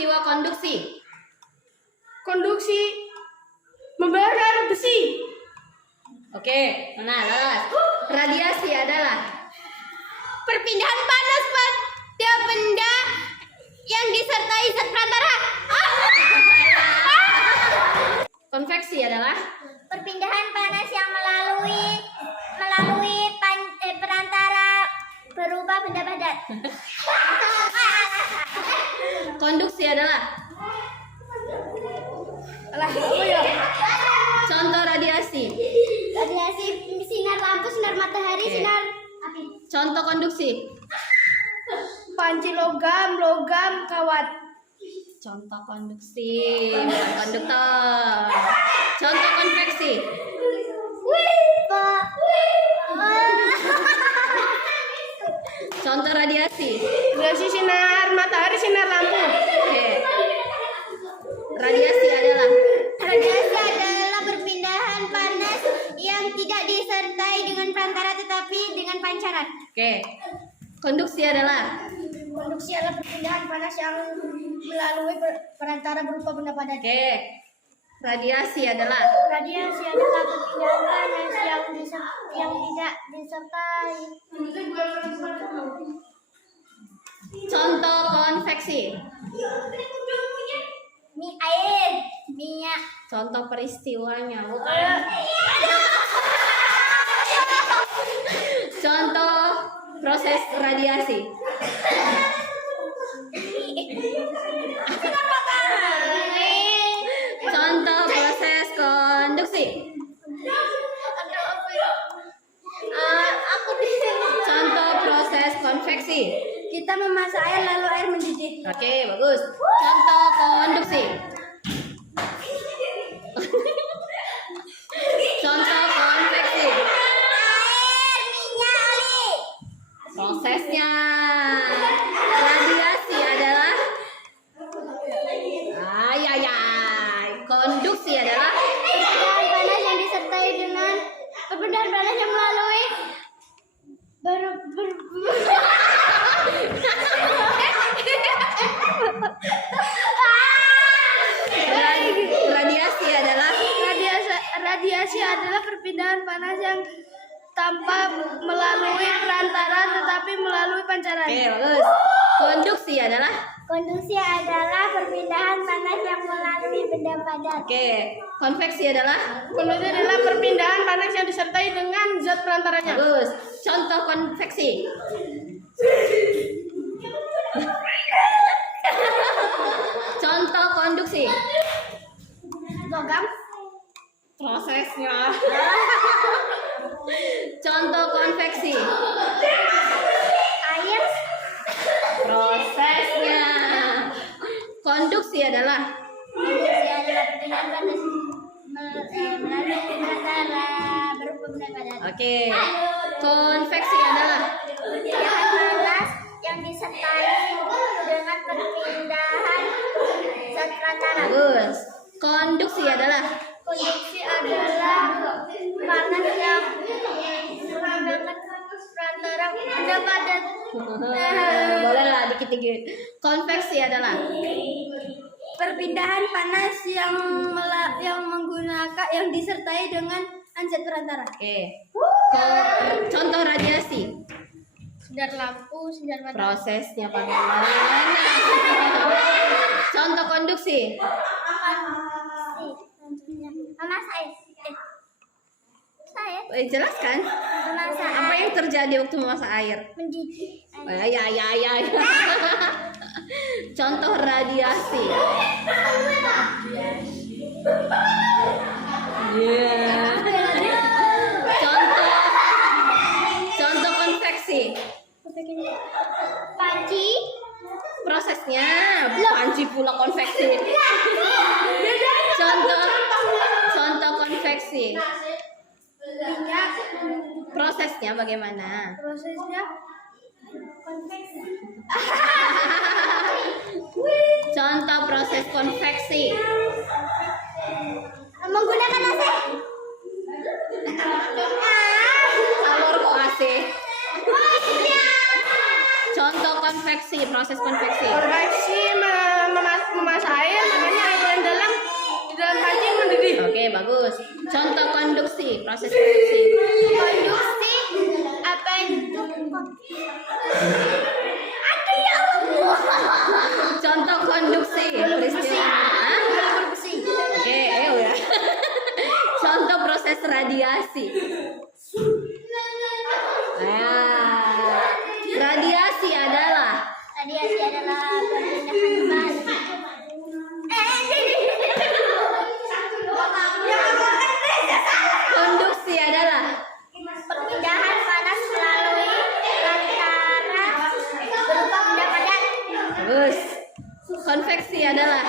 peristiwa konduksi. Konduksi membakar besi. Oke, nah lolos. Radiasi adalah perpindahan panas pada benda yang disertai zat perantara. Konveksi adalah Perpindahan panas yang melalui perantara berupa benda padat. konduksi adalah contoh radiasi. Radiasi sinar lampu, sinar matahari, Oke. sinar api. Contoh konduksi. Panci logam, logam kawat. Contoh konduksi, bukan konduktor. Contoh konveksi. Contoh radiasi. Radiasi sinar matahari, sinar lampu. Oke. Radiasi adalah Radiasi adalah perpindahan panas yang tidak disertai dengan perantara tetapi dengan pancaran. Oke. Konduksi adalah Konduksi adalah perpindahan panas yang melalui perantara berupa benda padat. oke. Radiasi adalah Radiasi adalah perpindahan panas yang tidak disertai. contoh konveksi. Air, minyak. Contoh peristiwanya bukan. Contoh proses radiasi. Contoh proses konduksi. Contoh proses konveksi. Kita memasak air lalu air mendidih. Oke, bagus. Contoh konduksi. Contoh konveksi. Air, minyak, oli. Prosesnya. Radiasi adalah konduksi adalah Perpindahan panas yang disertai dengan perpindahan panas yang melalui radiasi adalah Radiasi adalah perpindahan panas yang tanpa melalui perantara tetapi melalui pancaran. oke, bagus. Konduksi adalah Konduksi adalah perpindahan panas yang melalui benda padat. oke. Konveksi adalah Konduksi adalah perpindahan panas yang disertai dengan zat perantaranya. bagus. Contoh konveksi. Contoh konduksi. Logam, Prosesnya. Contoh konveksi. air, Prosesnya. Konduksi adalah konduksi adalah perpindahan panas melalui perantara berupa benda padat. oke. Konveksi adalah Perpindahan panas yang disertai dengan perpindahan zat perantara. bagus. Konduksi adalah Konduksi adalah panas yang menggunakan perantara benda padat. boleh lah dikit-dikit. Konveksi adalah Perpindahan panas yang menggunakan yang disertai dengan zat perantara. oke. Contoh radiasi. Sinar lampu, sinar matahari. Prosesnya bagaimana? Contoh konduksi. Memasak air. Saya Jelaskan memasak apa yang terjadi waktu memasak air. mendidih. Ya. Contoh radiasi. Contoh konveksi. Panci, Prosesnya panci pula konveksi. Contoh konveksi. minyak, Prosesnya bagaimana? prosesnya konveksi. Contoh proses konveksi. Menggunakan AC. Alur kok AC. Contoh konveksi, proses konveksi. Konveksi radiasi. Radiasi adalah Radiasi adalah perpindahan panas. konduksi adalah Perpindahan panas melalui perantara berupa benda padat. bagus. Konveksi adalah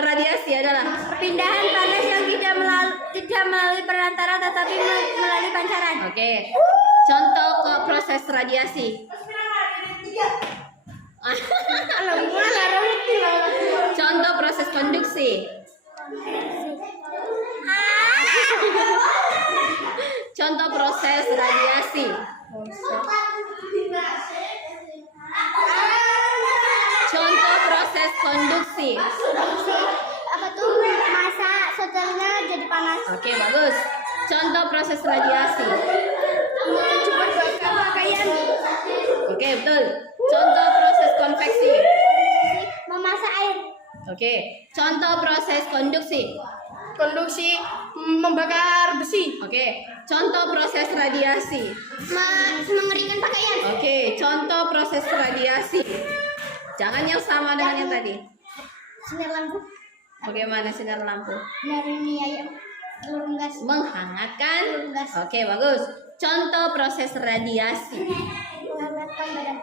radiasi adalah Perpindahan panas yang tidak melalui perantara tetapi melalui pancaran. oke. Contoh ke proses radiasi. Contoh proses konduksi. Contoh proses radiasi. Contoh proses konduksi. Apa tuh masa setelahnya jadi panas. Oke, bagus. Contoh proses radiasi. Cepat bakar pakaian. Oke, betul. Contoh proses konveksi. Memasak air. Oke. Contoh proses konduksi. Konduksi membakar besi. Oke. Contoh proses radiasi. Mengeringkan pakaian. Oke. Contoh proses radiasi. Jangan yang sama dengan yang tadi. Sinar lampu. Bagaimana sinar lampu? Dari mie ayam. Telur gas. Menghangatkan. Telur gas. Oke, bagus. Contoh proses radiasi. Menghangatkan badan.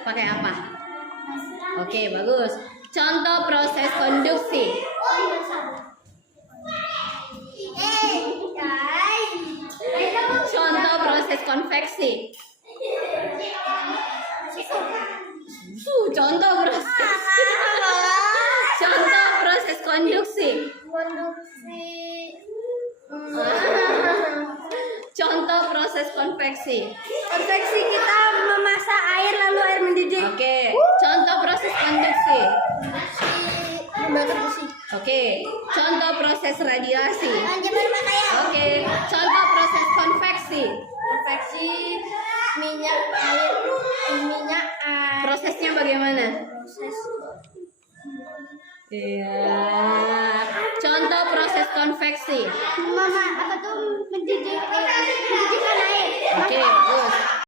Pakai apa? Oke, bagus. Contoh proses konduksi. Contoh proses konveksi. Contoh proses. Contoh proses konduksi. Konduksi. Contoh proses konveksi. Konveksi kita memasak air lalu air mendidih. Oke. Contoh proses konduksi. Membakar besi. Oke. Contoh proses radiasi. Menjemur pakaian. Oke. Contoh proses konveksi. Konveksi minyak air. Prosesnya bagaimana? Proses. Iya. Contoh proses konveksi. Mama apa tuh mendidihkan air. Oke, bagus.